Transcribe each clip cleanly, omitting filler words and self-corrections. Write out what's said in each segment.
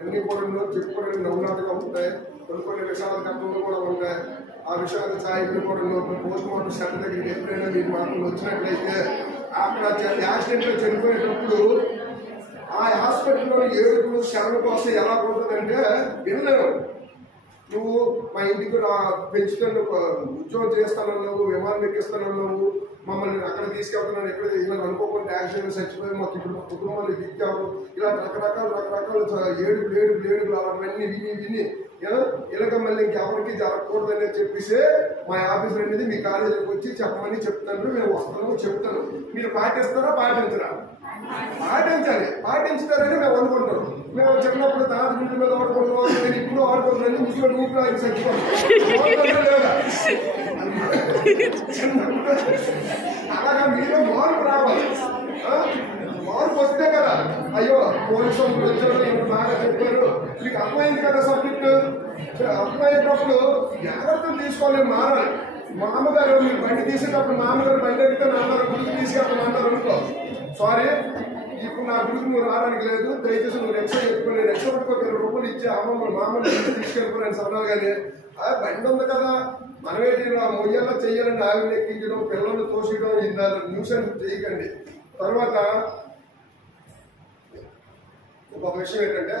అన్ని కూడా చెప్పుకోవడానికి నవ్వులాటగా ఉంటాయి, కొన్ని విషయాల కథలు కూడా ఉంటాయి. ఆ విషయాల ఛాయలు కూడా పోస్ట్ మార్టం సెంటర్ దగ్గరికి ఎప్పుడైనా మీరు మాకు వచ్చినట్లయితే అక్కడ యాక్సిడెంట్లో చనిపోయేటప్పుడు ఆ హాస్పిటల్లో ఏడుపులు శరణ కోసం ఎలా ఉంటుందంటే వినలేవు. నువ్వు మా ఇంటికి పెంచుతాను, ఉద్యోగం చేస్తానన్నావు, విమానం ఎక్కిస్తానన్నావు, మమ్మల్ని అక్కడ తీసుకెళ్తున్నాను, ఎక్కడ ఇలా అనుకోకుండా యాక్సిడెంట్ చచ్చిపోయి మాకు ఇప్పుడు మా కుటుంబాన్ని దిక్కావు, ఇలా రకరకాల ఏడుపులు అవన్నీ విని ఇలాగ మళ్ళీ ఇంకెవరికి జరగకూడదని చెప్పేసి మా ఆఫీసర్ అనేది మీ కాలేజీకి వచ్చి చెప్పమని చెప్తాను. మేము వస్తాను, చెప్తాను. మీరు పాటిస్తారా పాటించరా? పాటించుతారని మేము అనుకుంటాం. మేము చిన్నప్పుడు తాత గుంటి మీద ఆడుకుంటున్నాం, నేను ఇప్పుడు ఆడుకుంటున్నాను, ముసలి ఊపిరి ఆయన చచ్చిపోతాను లేదా? అలాగా మీరు మార్పు రావాలి. మార్పు వస్తే కదా అయ్యో పోలీసు వాళ్ళు వచ్చారు, ఇప్పుడు బాగా చెప్పారు, మీకు అర్థమైంది కదా సబ్జెక్టు. అర్థమయ్యేటప్పుడు జాగ్రత్తలు తీసుకోవాలి, మారాలి. మా అమ్మగారు మీరు బండి తీసేటప్పుడు మా అమ్మగారు బండి ఎక్కితే నాన్నగారు గుడికి తీసుకెళ్తామన్నారు అనుకో, సారీ ఇప్పుడు నా గుడికి నువ్వు రావడానికి లేదు, దయచేసి నువ్వు రిక్షా చెప్పుకుని రిక్షా పట్టుకో, 20 రూపాయలు ఇచ్చి అమ్మమ్మ మా అమ్మని తీసుకెళ్ళిపోయాను సరదాలు. కానీ బండి ఉంది కదా మనమేంటి మొయ్యల్లా చెయ్యాలని ఆవిడ ఎక్కించడం, పిల్లల్ని తోసేయడం, ఇందాలు న్యూసెన్స్ చేయకండి. తర్వాత ఒక విషయం ఏంటంటే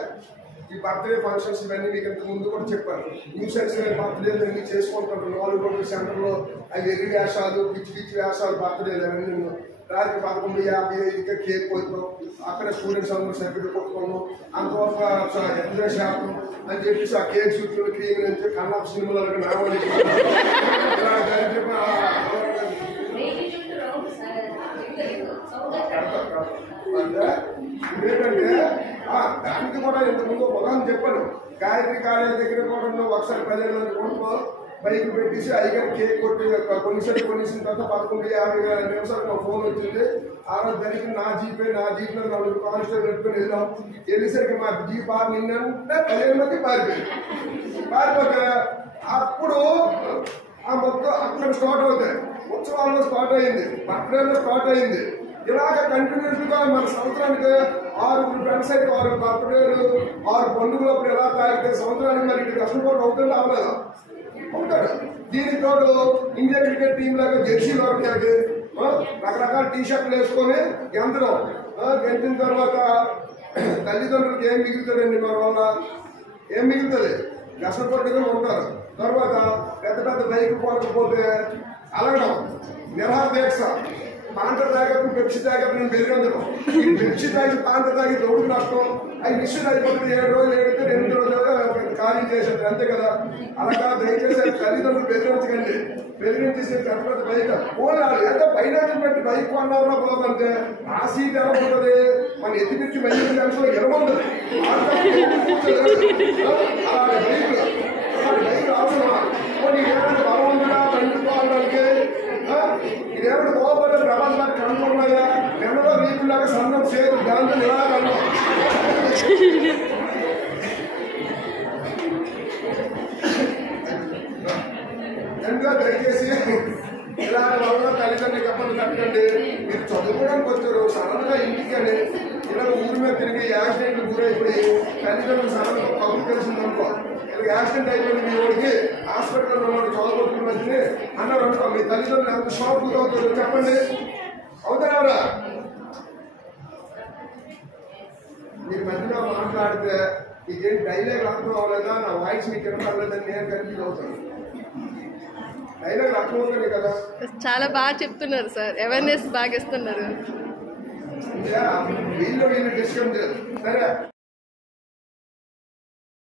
ఈ బర్త్డే ఫంక్షన్స్ ఇవన్నీ మీకు ఇంత ముందు కూడా చెప్పాను. న్యూసెన్స్ బర్త్డేలు అన్నీ చేసుకుంటారు 4 రోజుల సెంటర్లో. అవి ఎన్ని వేషాలు, పిచ్చి వేషాలు, బర్త్డేలు అవన్నీ. రాత్రి 11:55కి కేక్ కొడుతాం, అక్కడ స్టూడెంట్స్ అందరూ సర్టిఫికేట్ కొట్టుకున్నాం, అంతవరకు ఎంజాయ్ చేస్తాం అని చెప్పేసి ఆ కేక్ చుట్టూ క్రీమ్ నుంచి కన్నా సినిమాలకు నావడి ఏంటంటే దానికి కూడా ఇంతకుముందు ఉదాహరణ చెప్పాను. గాయత్రి కాలేజీ దగ్గర కూడా ఒకసారి 10 కొంటున్నాం, బైక్ పెట్టేసి అయ్యగారు కేక్ కొట్టి కొన్నిసిన తర్వాత 11:50 నిమిషాలు మా ఫోన్ వచ్చింది. ఆ రోజు దానికి నా జీపే 4 కానిస్టేబుల్ పెట్టుకుని వెళ్ళాం. వెళ్ళేసరికి మా జీప్ నిన్నంటే 15 మంది పారిపోతే అప్పుడు ఆ మొత్తం అక్కడ స్టార్ట్ అవుతాయి. ఉత్సవాల్లో స్టార్ట్ అయింది, బర్త్డేలో స్టార్ట్ అయింది. ఇలాగ కంటిన్యూస్గా మన సంవత్సరానికి 6 ఫ్రెండ్స్ అయితే 6 బర్త్డేలు, 6 పండుగలు అప్పుడు ఎలా తాగితే సంవత్సరానికి మరి ఇటు కష్టపోటు అవుతుంది అవ్వలేదు అవుతాడు. దీనికి తోడు ఇండియా క్రికెట్ టీం లాగా జెర్సీలు ఒకటి రకరకాల టీషర్ట్లు వేసుకొని ఎంతలో గెలిచిన తర్వాత తల్లిదండ్రులకు ఏం మిగులుతుందండి? మన వల్ల ఏం మిగులుతుంది? కష్టపట్టుగా ఉంటారు. తర్వాత పెద్ద బైక్ పోకపోతే అలగడం, నిరహార దీక్ష, పాంట తాగడం, పెప్సీ తాగడం, నేను బెదిరించడం. ఈ పెప్సీ తాగి పాంట తాగి దౌడుకు రావడం, అవి మిషన్ అయిపోతుంది. 7 రోజులు ఏదైతే 2 రోజులు ఖాళీ చేసేది అంతే కదా. అలాగా దయచేసి తల్లిదండ్రులు బెదిరించకండి. బెదిరించేసి పెద్ద బైక్ పోనాలి ఎంత ఫైనాన్స్ పెట్టి బైక్ కొన్నారో పోదంటే ఆ సీట్ ఎలా ఉంటుంది? మన ఎత్తిపిచ్చి మళ్ళీ లక్షలు 20 ఉంటుంది. అలాంటి బైక్ అవసరమా? ఏమైనా బలవంతుగా పండుకోవడానికి ఇదేమైనా కోపడే ప్రమాదాలు కనుక్కున్నాయా? నెలలో రీతులాగా సన్నం చేరు దాంతో ఇలా కన్నా ఎంతో దయచేసి ఇలాంటి వల్ల తల్లిదండ్రులు చెప్పండి కట్టండి. మీరు చదువుకోవడానికి వచ్చారు సడన్గా ఇంటికి అని ఇలా ఊరి మీద తిరిగి యాక్సిడెంట్లు గురైపోయి తల్లిదండ్రులు సడన్గా కబురు తెలిసిందనుకో, ఇలా యాక్సిడెంట్ అయిపోయింది మీ వాడికి హాస్పిటల్లో ఉన్నాడు చదువుకుంటున్న మధ్యని అన్నారు అనుకో, మీ తల్లిదండ్రులు ఎంత షాక్ గురవుతారు చెప్పండి. అవుతారా? మీరు మధ్యలో మాట్లాడితే మీకేం డైలాగ్ అర్థం అవ్వలేదా, నా వాయిస్ మీకు వినపడలేదని నేను కన్ఫ్యూజ్ అవుతాను. డైలాగ్ అర్థం అవుతుంది కదా. చాలా బాగా చెప్తున్నారు సార్, అవేర్నెస్ బాగా ఇస్తున్నారు. వీళ్ళు డిస్కౌంట్ సరే.